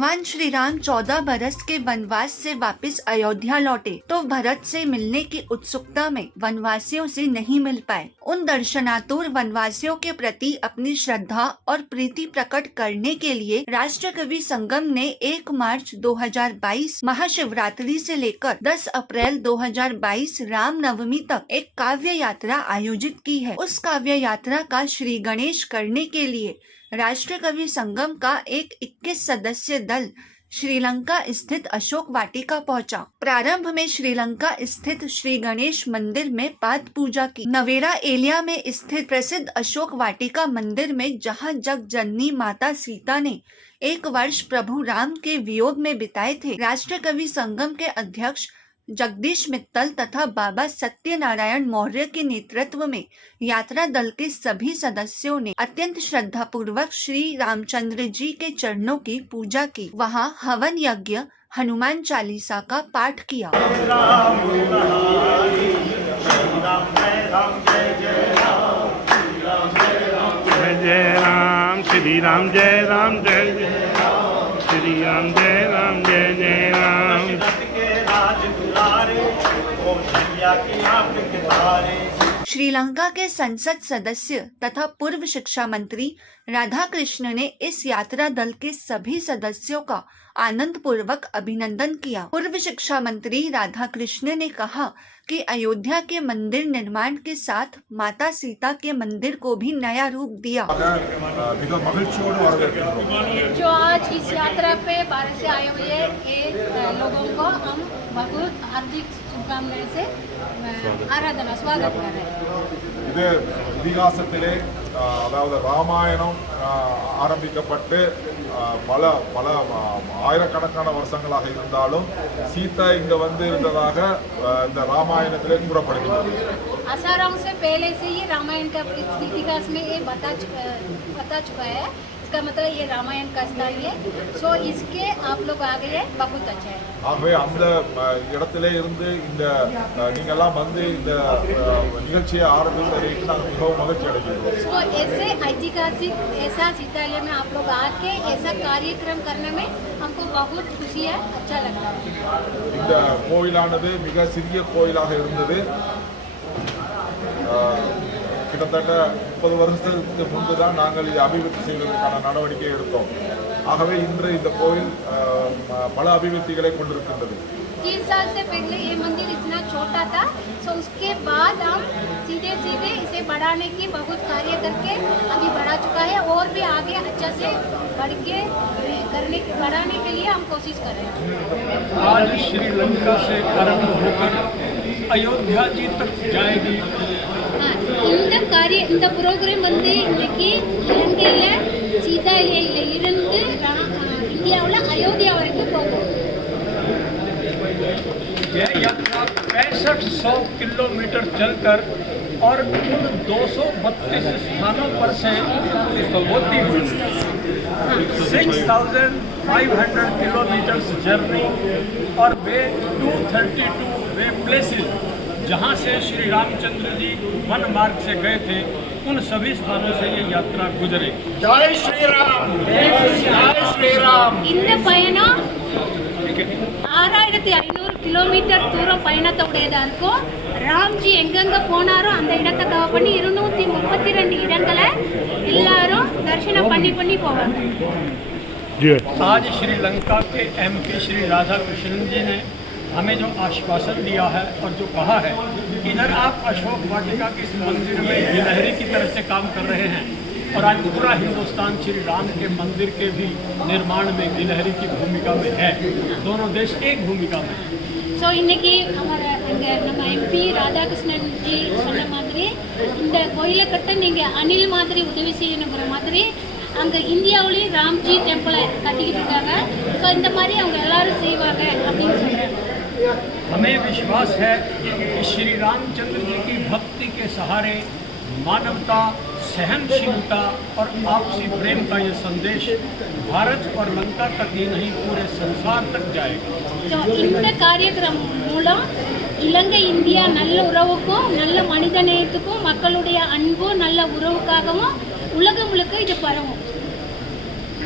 भगवान श्री राम 14 बरस के वनवास से वापस अयोध्या लौटे तो भरत से मिलने की उत्सुकता में वनवासियों से नहीं मिल पाए। उन दर्शनातुर वनवासियों के प्रति अपनी श्रद्धा और प्रीति प्रकट करने के लिए राष्ट्र कवि संगम ने 1 मार्च 2022 महाशिवरात्रि से लेकर 10 अप्रैल 2022 रामनवमी तक एक काव्य यात्रा आयोजित की है। उस काव्य यात्रा का श्री गणेश करने के लिए राष्ट्र कवि संगम का एक 21 सदस्य दल श्रीलंका स्थित अशोक वाटिका पहुंचा। प्रारंभ में श्रीलंका स्थित श्री गणेश मंदिर में पाद पूजा की। नवेरा एलिया में स्थित प्रसिद्ध अशोक वाटिका मंदिर में जहां जग जननी माता सीता ने 1 वर्ष प्रभु राम के वियोग में बिताए थे, राष्ट्र कवि संगम के अध्यक्ष जगदीश मित्तल तथा बाबा सत्यनारायण मौर्य के नेतृत्व में यात्रा दल के सभी सदस्यों ने अत्यंत श्रद्धा पूर्वक श्री रामचंद्र जी के चरणों की पूजा की। वहां हवन यज्ञ, हनुमान चालीसा का पाठ किया। जय राम श्री राम, जय राम जय राम श्री राम, जय राम जय जय राम। श्रीलंका के संसद सदस्य तथा पूर्व शिक्षा मंत्री राधा कृष्ण ने इस यात्रा दल के सभी सदस्यों का आनंद पूर्वक अभिनंदन किया। पूर्व शिक्षा मंत्री राधा कृष्ण ने कहा कि अयोध्या के मंदिर निर्माण के साथ माता सीता के मंदिर को भी नया रूप दिया। जो आज इस यात्रा पे बाहर से आए हुए लोगों को हम बहुत हार्दिक शुभकामनाएं से आराधना स्वागत कर रहे हैं। இது இதிகாசத்திலே அதாவது ராமாயணம் ஆரம்பிக்கப்பட்டு பல ஆயிரக்கணக்கான வருஷங்களாக இருந்தாலும் சீதா இங்க வந்து இருந்ததாக இந்த ராமாயணத்திலே கூறப்படுகிறது। हजारों से पहले से ही रामायण का इतिहास में ये बता चुका है। इसका मतलब ये रामायण का स्थान है। सो इसके आप लोग आ गए, बहुत अच्छा है। ஆகவே அந்த இடத்திலே இருந்து இந்த நீங்கெல்லாம் வந்து இந்த நிகழ்ச்சியை ஆரம்பித்ததற்கு நாங்கள் மிகவும் மகிழ்ச்சி அடைகிறோம்। सो ऐसे ऐतिहासिक ऐसा सीतालय में आप लोग आके ऐसा कार्यक्रम करने में हमको बहुत खुशी है, अच्छा लगा। இந்த கோயிலானது மிக சிறிய கோயிலாக இருந்தது। கிட்டத்தட்ட 30 வருஷத்துக்கு முன்பு தான் நாங்கள் இதை அபிவிருத்தி செய்வதற்கான நடவடிக்கை எடுத்தோம்। ஆகவே இன்று இந்த கோயில் பல அபிவிருத்திகளை கொண்டிருக்கின்றது। 30 साल से पहले ये मंदिर इतना छोटा था, तो उसके बाद हम सीधे इसे बढ़ाने की बहुत कार्य करके अभी बढ़ा चुका है और भी आगे अच्छा से बढ़ाने के लिए हम कोशिश कर रहे हैं। आज श्रीलंका से आरंभ होकर अयोध्या जी तक जाएगी। இந்த ப்ரோக்ராம் வந்து இன்னைக்கு இலங்கையில சீதாலயில இருந்து இந்தியாவுல அயோத்தியா வரைக்கும் போகும்। यह यात्रा 6500 किलोमीटर चलकर और उन 232 स्थानों पर से होती हुई 6500 किलोमीटर जर्नी और वे 232 वे प्लेसेस जहाँ से श्री रामचंद्र जी वन मार्ग से गए थे, उन सभी स्थानों से ये यात्रा गुजरे। जय श्री राम, जय श्री राम। இந்த பயணம் 6500 கிலோமீட்டர் தூரம் பயணத்தை உடையதா இருக்கும்। ராம்ஜி எங்கெங்க போனாரோ அந்த இடத்தை கவர் பண்ணி 232 இடங்களை எல்லாரும் தரிசனம் பண்ணி போவாங்க। आज श्रीलंका के MP श्री राधा कृष्णन जी ने हमें जो आश्वासन दिया है और जो कहा है, इधर आप अशोक वाटिका के इस मंदिर में गिलहरी की तरह से काम कर रहे हैं और आज पूरा हिंदुस्तान श्री राम के मंदिर के भी निर्माण में गिलहरी की भूमिका में है। दोनों देश एक भूमिका में है। ஸோ இன்னைக்கு நம்ம MP ராதாகிருஷ்ணன் ஜி சொன்ன மாதிரி இந்த கோயிலை கட்ட நீங்கள் அணில் மாதிரி உதவி செய்யணுங்கிற மாதிரி அங்கே இந்தியாவிலேயும் ராம்ஜி டெம்பிளை கட்டிக்கிட்டு இருக்காங்க। ஸோ இந்த மாதிரி அவங்க எல்லாரும் செய்வாங்க அப்படின்னு சொல்கிறாங்க। हमें विश्वास है कि श्री रामचंद्र जी की भक्ति के सहारे मानवता, सहनशीलता और आपसी प्रेम का ये संदेश भारत और लंका तक ही नहीं पूरे संसार तक जाएगा। ஸோ இந்த காரியக்கிரமம் மூலம் இலங்கை இந்தியா நல்ல உறவுக்கும் நல்ல மனித நேயத்துக்கும் மக்களுடைய அன்பும் நல்ல உறவுக்காகவும் உலகம் முழுக்க இது பரவும்।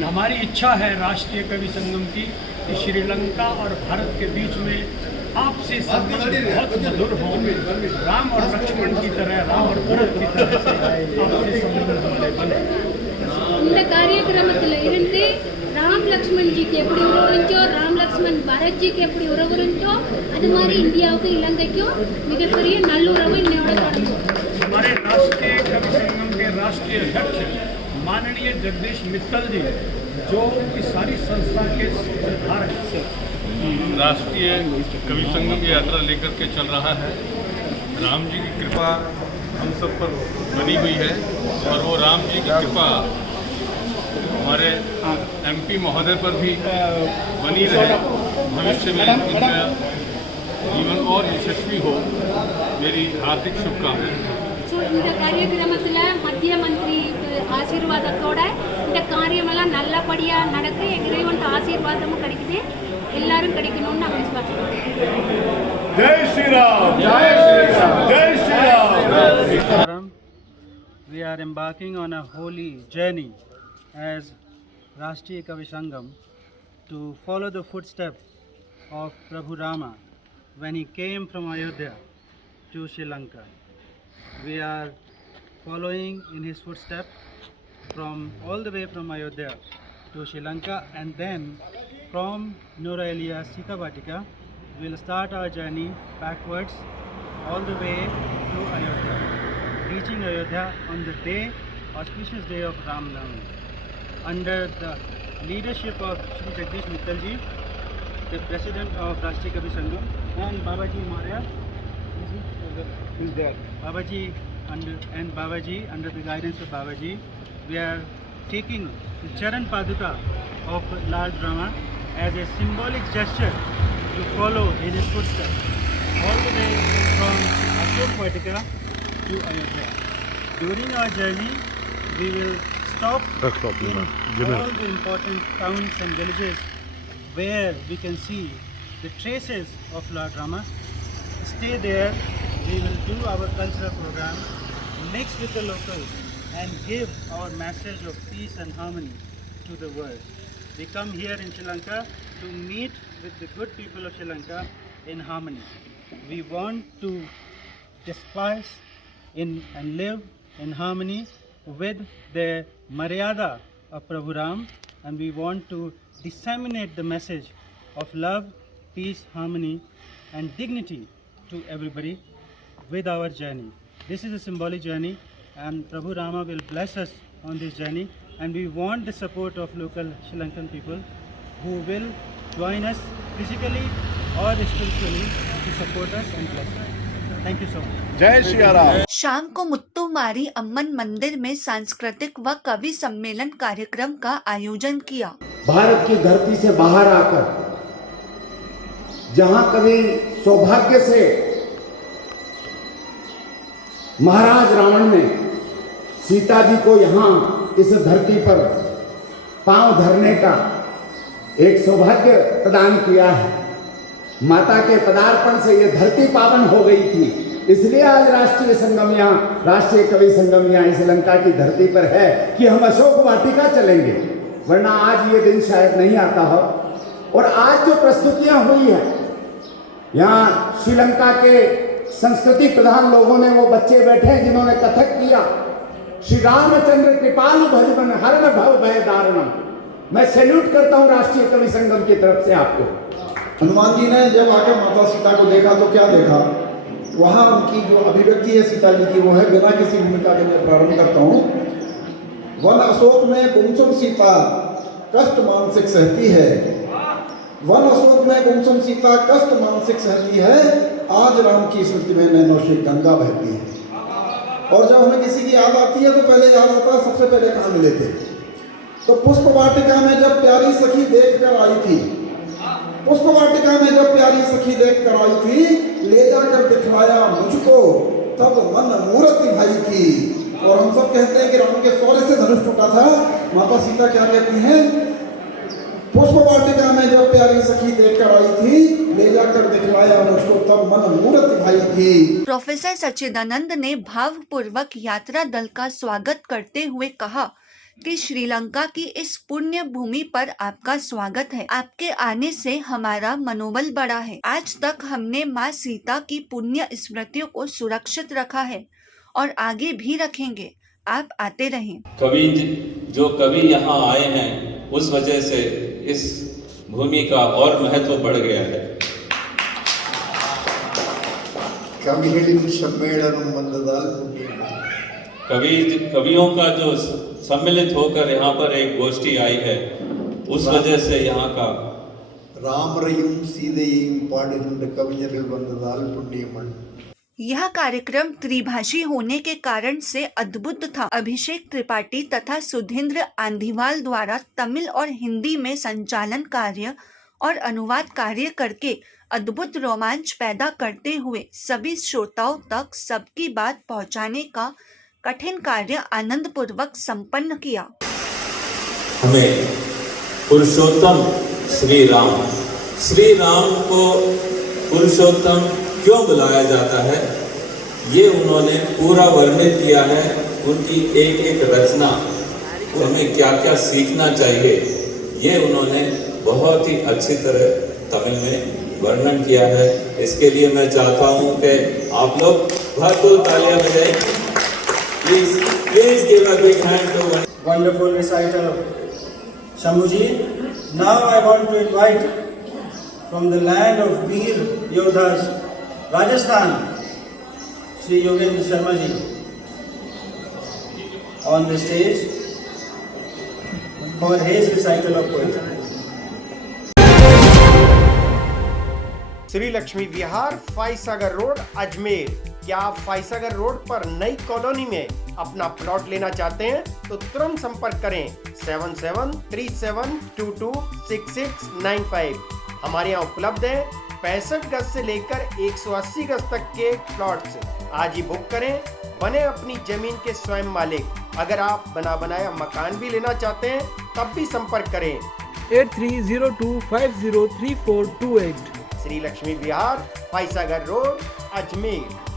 हमारी इच्छा है राष्ट्रीय कवि संगम की कि श्रीलंका और भारत के बीच में आपसी संबंध बहुत मधुर हो, राम और लक्ष्मण की तरह, राम और भरत की तरह से आपसी संबंध हमारे बने। இந்த காரியக்கிரமத்தில் இருந்து ராம் லக்ஷ்மண் ஜிக்கு எப்படி உறவு இருந்துச்சோ, ராம் லக்ஷ்மண் பரத் ஜிக்கு எப்படி உறவு இருந்துச்சோ, அது மாதிரி இந்தியாவுக்கும் இலங்கைக்கும் மிகப்பெரிய நல்லுறவு இன்னையோட தொடங்கும். हमारे राष्ट्रीय कवि संगम के राष्ट्रीय अध्यक्ष माननीय जगदीश मित्तल जी, जो इस सारी संस्था के सूत्रधार हैं, राष्ट्रीय कवि संगम की यात्रा लेकर के चल रहा है। राम जी की कृपा हम सब पर बनी हुई है और वो राम जी की कृपा हमारे MP महोदय पर भी बनी रहे। भविष्य में इनका जीवन और यशस्वी हो, मेरी हार्दिक शुभकामनाएं। ஸோ இந்த காரியக்கிரமத்தில் மத்திய மந்திரி ஆசீர்வாதத்தோட இந்த காரியமெல்லாம் நல்லபடியாக நடக்கு, இறைவன் ஆசீர்வாதமும் கிடைக்குது, எல்லாரும் கிடைக்கணும்னு நான் விசுவாசிக்கிறேன். जय श्री राम, जय श्री राम, जय Shri Ram. We are embarking on a holy journey as Rashtriya Kavi Sangam to follow the footsteps of Prabhu Rama when he came from Ayodhya to Sri Lanka. We are following in his footsteps from all the way from Ayodhya to Sri Lanka, and then from Noralia Sita Vatika we will start our journey backwards all the way to Ayodhya, reaching Ayodhya on the auspicious day of Ram Navami. Under the leadership of Shri Jagdish Mittal ji, the president of Rashtriya Kavi Sangam, and Babaji Maurya, is there. Babaji and Babaji, under the guidance of Babaji, we are taking the Charan Paduka of Lord Rama as a symbolic gesture to follow in his footsteps all the way from Ashok Vatika to Ayodhya. During our journey, we will stop in all the important towns and villages where we can see the traces of Lord Rama. Stay there. We will do our cultural program, mix with the locals, and give our message of peace and harmony to the world. We come here in Sri Lanka to meet with the good people of Sri Lanka in harmony. We want to disperse and live in harmony with the Maryada of Prabhu Ram, and we want to disseminate the message of love, peace, harmony, and dignity to everybody with our journey. This is a symbolic journey, and Prabhu Rama will bless us on this journey, and we want the support of local Sri Lankan people who will join us physically or spiritually to support us and bless us. Thank you so much. जय श्री राम। शाम को मुत्तुमारी अम्मन मंदिर में सांस्कृतिक व कवि सम्मेलन कार्यक्रम का आयोजन किया। भारत की धरती से बाहर आकर जहां कभी सौभाग्य से महाराज रावण ने सीता जी को यहाँ इस धरती पर पांव धरने का एक सौभाग्य प्रदान किया है, माता के पदार्पण से ये धरती पावन हो गई थी, इसलिए आज राष्ट्रीय संगम यहाँ, राष्ट्रीय कवि संगम यहाँ इस लंका की धरती पर है कि हम अशोक वाटिका चलेंगे, वरना आज ये दिन शायद नहीं आता हो। और आज जो प्रस्तुतियां हुई है यहाँ श्रीलंका के संस्कृति प्रधान लोगों ने, वो बच्चे बैठे हैं जिन्होंने कथक किया, श्री रामचंद्र कृपालु भजबन हरण भव भय दारणम। मैं सैल्यूट करता हूँ राष्ट्रीय कवि संगम की तरफ से आपको। हनुमान जी ने जब आकर माता सीता को देखा तो क्या देखा, वहाँ उनकी जो अभिव्यक्ति है सीता जी की वो है, बिना किसी भूमिका के मैं प्रारंभ करता हूँ। वन अशोक में गुमसुम सीता कष्ट मानसिक सहती है, वन अशोक में गुमसुम सीता कष्ट मानसिक सहती है, आज राम की स्मृति में नैनों से गंगा बहती है। और जब हमें किसी की याद आती है तो पहले याद आता है सबसे पहले कहाँ मिले थे। तो पुष्प वाटिका में जब प्यारी सखी देख कर आई थी, पुष्प वाटिका में जब प्यारी सखी देख कर आई थी, ले जाकर दिखलाया मुझको तब मन मूर्ति भाई की। और हम सब कहते हैं कि राम के शौर्य से धनुष टूटा था। माता सीता क्या कहती हैं, पुष्प वाटिका में जब प्यारी सखी देख कर आई थी, ले जाकर दिखलाया मुझको तब मन मूर्ति भाई थी। प्रोफेसर सच्चिदानंद ने भावपूर्वक यात्रा दल का स्वागत करते हुए कहा कि श्रीलंका की इस पुण्य भूमि पर आपका स्वागत है। आपके आने से हमारा मनोबल बढ़ा है। आज तक हमने माँ सीता की पुण्य स्मृतियों को सुरक्षित रखा है और आगे भी रखेंगे। आप आते रहें। कवि यहाँ आए हैं, उस वजह से इस भूमि का और महत्व बढ़ गया है। कवियों का जो सम्मिलित होकर यहाँ पर एक गोष्ठी आई है, उस वजह से यहाँ का रामरयम सीதையையும் பாடுகின்ற कविஞர்கள் வந்ததால் புண்ணியமன்। यह कार्यक्रम त्रिभाषी होने के कारण से अद्भुत था। अभिषेक त्रिपाठी तथा सुधींद्र आंधीवाल द्वारा तमिल और हिंदी में संचालन कार्य और अनुवाद कार्य करके अद्भुत रोमांच पैदा करते हुए सभी श्रोताओं तक सबकी बात पहुंचाने का कठिन कार्य आनंद पूर्वक संपन्न किया। हमें पुरुषोत्तम श्री राम को पुरुषोत्तम क्यों बुलाया जाता है, ये उन्होंने पूरा वर्णित किया है। उनकी एक एक रचना, हमें क्या क्या सीखना चाहिए, ये उन्होंने बहुत ही अच्छी तरह तमिल में वर्णन किया है। इसके लिए मैं चाहता हूँ कि आप लोग भरपूर तालियां बजाएं। Please give a big hand to Wonderful recital, Shambhuji. Now I want to invite from the land of Veer Yodhas, Rajasthan, Sri Yogendra Sharma ji on the stage for his recital of poetry. Shri Lakshmi Vihar, Foy Sagar road, Ajmer. क्या आप Foy Sagar road पर नई colony में अपना plot लेना चाहते हैं तो तुरंत संपर्क करें 7737226695। हमारे यहाँ उपलब्ध है 65 गज से लेकर 180 गज तक के प्लॉट्स। आज ही बुक करें, बने अपनी जमीन के स्वयं मालिक। अगर आप बना बनाया मकान भी लेना चाहते हैं तब भी संपर्क करें 8302503428। श्री लक्ष्मी विहार, फाइसागर रोड, अजमेर।